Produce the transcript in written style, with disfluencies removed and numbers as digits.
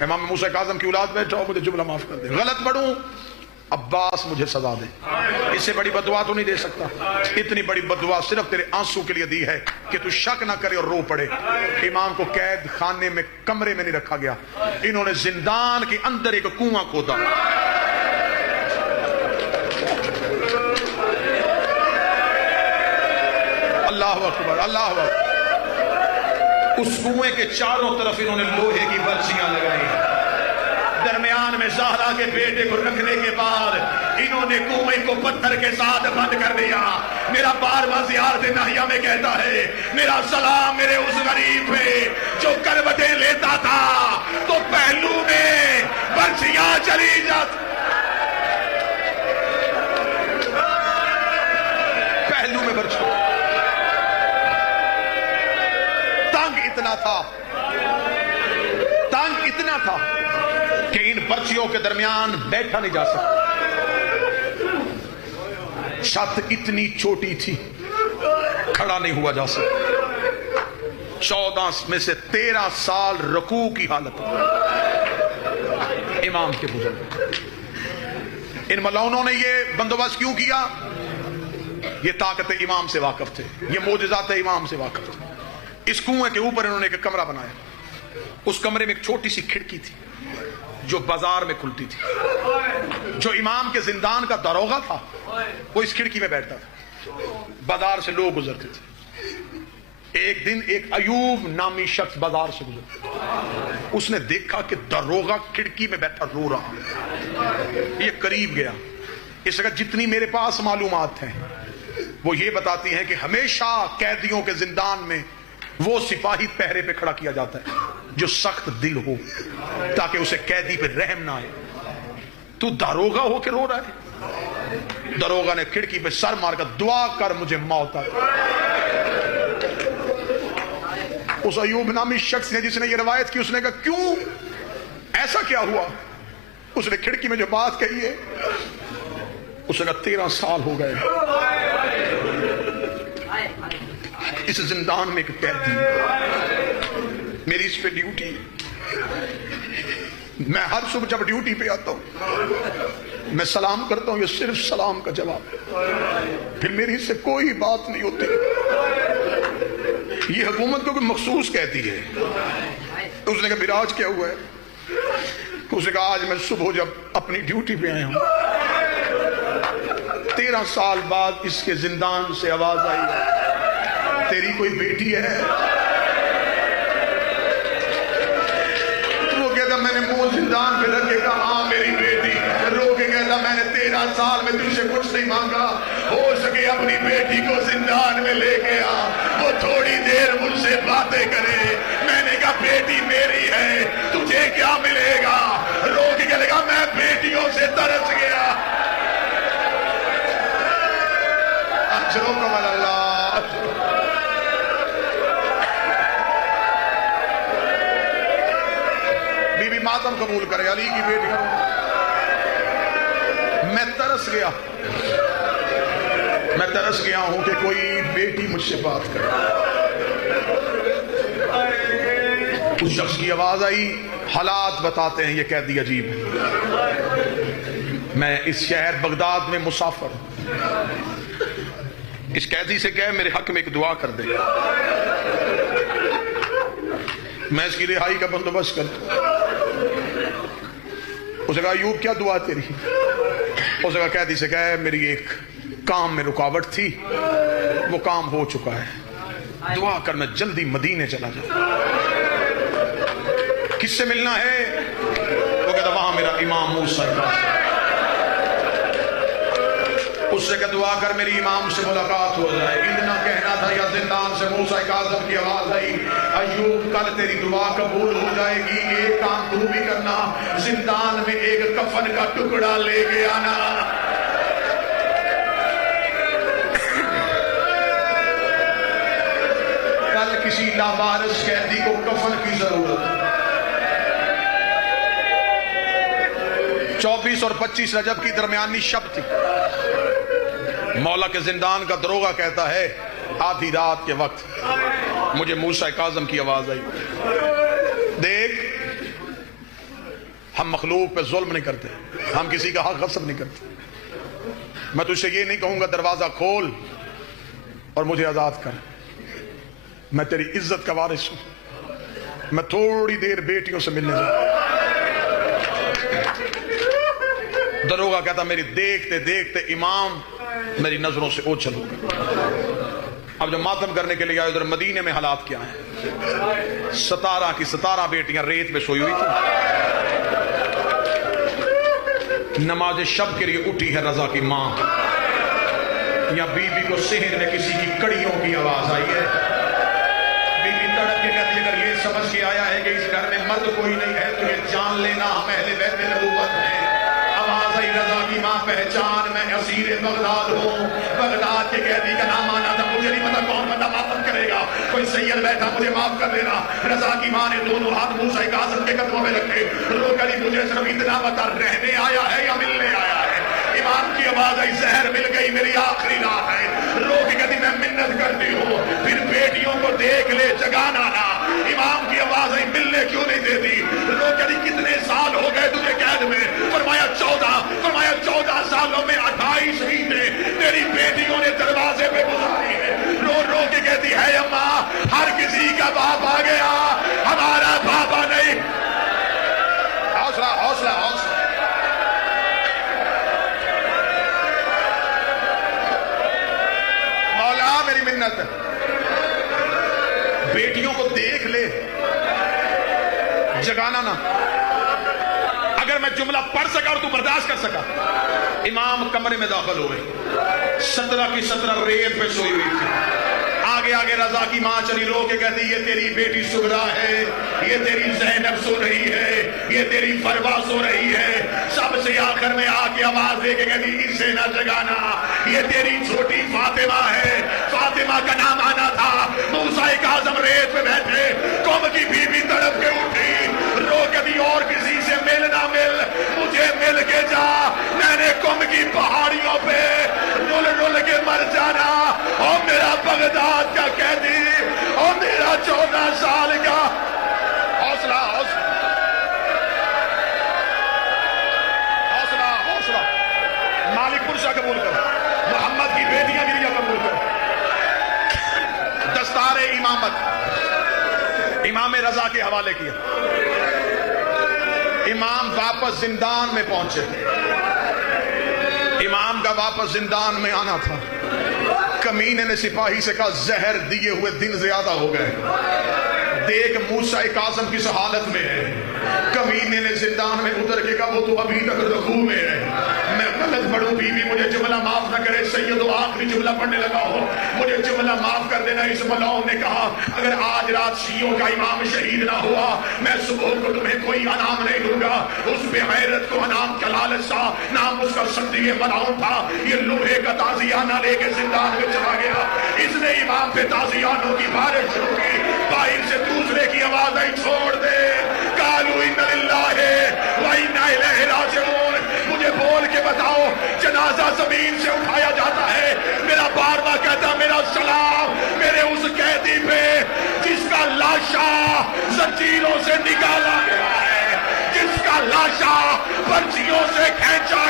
امام موسیٰ کاظم کی اولاد بیٹھا ہو مجھے جملہ معاف کر دے، غلط پڑھوں عباس مجھے سزا دے، اس سے بڑی بددعا تو نہیں دے سکتا۔ اتنی بڑی بددعا صرف تیرے آنسو کے لیے دی ہے کہ تو شک نہ کرے اور رو پڑے۔ امام کو قید خانے میں کمرے میں نہیں رکھا گیا، انہوں نے زندان کے اندر ایک کنواں کھودا۔ اللہ اکبر، اللہ اکبر۔ اس کنویں کے چاروں طرف انہوں نے لوہے کی برچیاں لگائی، درمیان میں زہرا کے بیٹے کو رکھنے کے بعد انہوں نے کنویں کو پتھر کے ساتھ بند کر دیا۔ میرا بارواں زیارت ناہیہ میں کہتا ہے میرا سلام میرے اس غریب پہ جو کروٹیں لیتا تھا تو پہلو میں برچیاں چلی جاتی، پہلو میں برچیاں۔ تنگ اتنا تھا، تنگ اتنا تھا کہ ان برچیوں کے درمیان بیٹھا نہیں جا سکتا۔ چھت اتنی چھوٹی تھی، کھڑا نہیں ہوا جا سکتا۔ 14 میں سے 13 سال رکوع کی حالت امام کے بزرگ۔ ان ملعونوں نے یہ بندوبست کیوں کیا؟ یہ طاقت امام سے واقف تھے، یہ معجزات امام سے واقف تھے۔ اس کنویں کے اوپر انہوں نے ایک کمرہ بنایا، اس کمرے میں ایک چھوٹی سی کھڑکی تھی جو بازار میں کھلتی تھی۔ جو امام کے زندان کا داروغہ تھا وہ اس کھڑکی میں بیٹھتا تھا، بازار سے لوگ گزرتے تھے۔ ایک دن ایک ایوب نامی شخص بازار سے گزرا، اس نے دیکھا کہ داروغہ کھڑکی میں بیٹھا رو رہا۔ یہ قریب گیا، اس وقت جتنی میرے پاس معلومات ہیں وہ یہ بتاتی ہیں کہ ہمیشہ قیدیوں کے زندان میں وہ سپاہی پہرے پہ کھڑا کیا جاتا ہے جو سخت دل ہو تاکہ اسے قیدی پہ رحم نہ آئے۔ تو داروغہ ہو کے رو رہا ہے؟ داروغہ نے کھڑکی پہ سر مار کر دعا کر مجھے موت آ۔ اس ایوب نامی شخص نے جس نے یہ روایت کی، اس نے کہا کیوں ایسا کیا ہوا؟ اس نے کھڑکی میں جو بات کہی ہے، اس نے کہا 13 سال ہو گئے اس زندان میں ایک قیدی، میری اس پہ ڈیوٹی، میں ہر صبح جب ڈیوٹی پہ آتا ہوں میں سلام کرتا ہوں، یہ صرف سلام کا جواب ہے، پھر میری اس سے کوئی بات نہیں ہوتی۔ یہ حکومت کو کوئی مخصوص کہتی ہے۔ اس نے کہا پھر آج کیا ہوا ہے؟ اس نے کہا آج میں صبح جب اپنی ڈیوٹی پہ آیا ہوں 13 سال بعد اس کے زندان سے آواز آئی تیری کوئی بیٹی ہے؟ وہ کہتا میں نے منہ زندان پہ رکھ کے کہا ہاں میری بیٹی۔ رو کے کہتا میں نے 13 سال میں تجھ سے کچھ نہیں مانگا، ہو سکے اپنی بیٹی کو زندان میں لے کے آ، وہ تھوڑی دیر مجھ سے باتیں کرے۔ میں نے کہا بیٹی میری ہے، تجھے کیا ملے گا؟ رو کے کہنے لگا میں بیٹیوں سے ترس گیا۔ اجرکم اللہ۔ ماتم قبول کرے علی کی بیٹی، میں ترس گیا، میں ترس گیا ہوں کہ کوئی بیٹی مجھ سے بات کرے۔ اس شخص کی آواز آئی، حالات بتاتے ہیں یہ قیدی عجیب ہے، میں اس شہر بغداد میں مسافر ہوں، اس قیدی سے کہے میرے حق میں ایک دعا کر دے، میں اس کی رہائی کا بندوبست کرتا ہوں۔ اس نے کہا ایوب کیا دعا تیری؟ اس نے کہا قیدی سے کہا میری ایک کام میں رکاوٹ تھی، وہ کام ہو چکا ہے، دعا کر میں جلدی مدینے چلا جاؤں۔ کس سے ملنا ہے؟ وہ کہتا وہاں میرا امام موسیٰ کاظم۔ اس سے کہ دعا کر میری امام سے ملاقات ہو جائے۔ اتنا کہنا تھا یا زندان سے موسیٰ کاظم کی آواز آئی ایوب کل تیری دعا قبول ہو جائے گی، ایک کام تو بھی کرنا، زندان میں ایک کفن کا ٹکڑا لے کے آنا۔ کل کسی لاوارث قیدی کو کفن کی ضرورت ہے۔ 24 اور 25 رجب کی درمیانی شب تھی، مولا کے زندان کا دروغہ کہتا ہے آدھی رات کے وقت مجھے موسیٰ کاظم کی آواز آئی، دیکھ ہم مخلوق پہ ظلم نہیں کرتے, ہم کسی کا حق غصب نہیں کرتے. میں تجھ سے یہ نہیں کہوں گا دروازہ کھول اور مجھے آزاد کر, میں تیری عزت کا وارث ہوں. میں تھوڑی دیر بیٹیوں سے ملنے جاؤں. دروگا کہتا میری دیکھتے دیکھتے امام میری نظروں سے اوجھل ہو گیا. اب جب ماتم کرنے کے لیے آئے ادھر مدینے میں حالات کیا ہیں. 17 کی 17 بیٹیاں ریت پہ سوئی ہوئی تھی. نماز شب کے لیے اٹھی ہے رضا کی ماں, یا بی بی کو صحن میں کسی کی کڑیوں کی آواز آئی ہے. بی بی تڑپ کے کہتی ہے اگر یہ سمجھ کے آیا ہے کہ اس گھر میں مرد کوئی نہیں ہے تو یہ جان لینا ہم اہل بیت نبوت ہیں. آواز آئی رضا کی ماں پہچان میں اسیر بغداد ہوں. بغداد کے قیدی کا نام آنا تھا, مجھے نہیں پتا کون بندہ ماتم کرے گا, کوئی سید بیٹھا مجھے معاف کر دینا. رضا کی ماں نے دونوں ہاتھ موسیٰ کاظم کے قدموں میں رکھے, رو کری مجھے صرف اتنا بتا رہنے آیا ہے یا ملنے آیا ہے. امام کی آواز آئی زہر مل گئی میری آخری رات ہے. رو کے کہتی میں منت کرتی ہوں پھر بیٹیوں کو دیکھ لے جگانا نا. امام کی آواز آئی ملنے کیوں نہیں دیتی. رو کہتی کتنے سال ہو گئے تجھے قید میں. فرمایا 14. فرمایا 14 سالوں میں 28 مہینے تیری بیٹیوں نے دروازے پہ گزاری ہے. رو رو کے کہتی ہے اماں ہر کسی کا باپ آ گیا, ہمارا بابا نہیں. حوصلہ حوصلہ حوصلہ. مولا میری منت بیٹیوں کو دیکھ لے جگانا نا. اگر میں جملہ پڑھ سکا اور تو برداشت کر سکا. امام کمرے میں داخل ہوئے, 17 کی 17 ریت پہ سوئی ہوئی تھی. آگے آگے رضا کی ماں چلی, رو کے کہتی یہ تیری بیٹی سغرا ہے, یہ تیری زینب سو رہی ہے, یہ تیری فروا سو رہی ہے. سب سے آخر میں آ کے آواز دے کے کہتی اسے نہ جگانا, یہ تیری چھوٹی فاطمہ ہے. فاطمہ کا نام آنا تھا. موسیٰ کاظم ریت پہ بیٹھے, قوم کی بیوی تڑپ کے اٹھی. رو کبھی اور کسی سے مل نہ مل, مجھے مل کے جا. میں نے قوم کی پہاڑیوں پہ رول رول کے مر جانا. اور میرا بغداد کا قیدی, اور میرا 14 سال کا. حوصلہ حوصلہ حوصلہ حوصلہ. مالک پرشا قبول کر, محمد کی بیٹیاں گریا قبول کر. دستار امامت امام رضا کے حوالے کیا. امام واپس زندان میں پہنچے. امام کا واپس زندان میں آنا تھا. کمینے نے سپاہی سے کہا زہر دیے ہوئے دن زیادہ ہو گئے, دیکھ موسیٰ کاظم کس حالت میں ہے. کمینے نے زندان میں اتر کے کہا وہ تو ابھی تک رکوع میں ہے. میں غلط پڑھوں, بیوی مجھے جملہ معاف نہ کرے. سید و آخری جملہ پڑھنے لگا ہو, مجھے جملہ معاف کر دینا. اس ملعون نے کہا اگر آج رات شیعوں کا امام شہید نہ ہوا میں صبح کو تمہیں کوئی انعام نہیں دوں گا. اس بے غیرت کو انعام کا لالچ تھا, نام اس کا صدیق ملعون تھا. یہ لوہے کا تازیانہ لے کے زندان میں چلا گیا. اس نے امام پہ تازیانوں کی بارش شروع کی. باہر سے دوسرے کی آواز آئی چھوڑ دے. قالوا ان للہ و انا الیہ راجعون. مجھے بول کے بتاؤ جنازہ زمین سے اٹھایا جاتا ہے. میرا بارواں کہتا میرا سلام میرے اس قیدی پہ جس کا لاشا زنجیروں سے نکالا گیا ہے, جس کا لاشا پرچیوں سے کھینچا